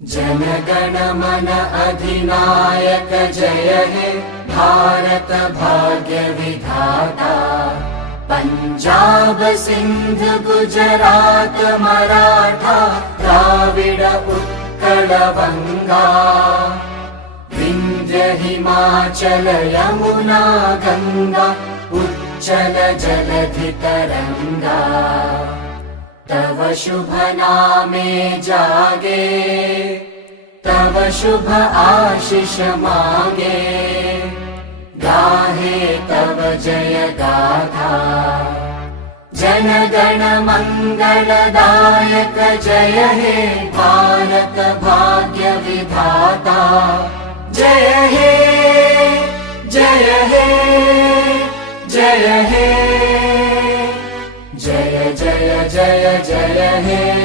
जनगण मन अधिनायक जय हे भारत भाग्य विधाता। पंजाब सिंध गुजरात मराठा द्राविड उत्कल बंगा। विंध्य हिमाचल यमुना गंगा उच्चल जलधि तरंगा। तव शुभ नामे जागे तव शुभ आशीष मांगे। गाहे तव जय गाथा जन गण मंगलदायक जय हे भारत भाग्य विधाता। जय हे जय हे जय हे जय जय जय जय हे।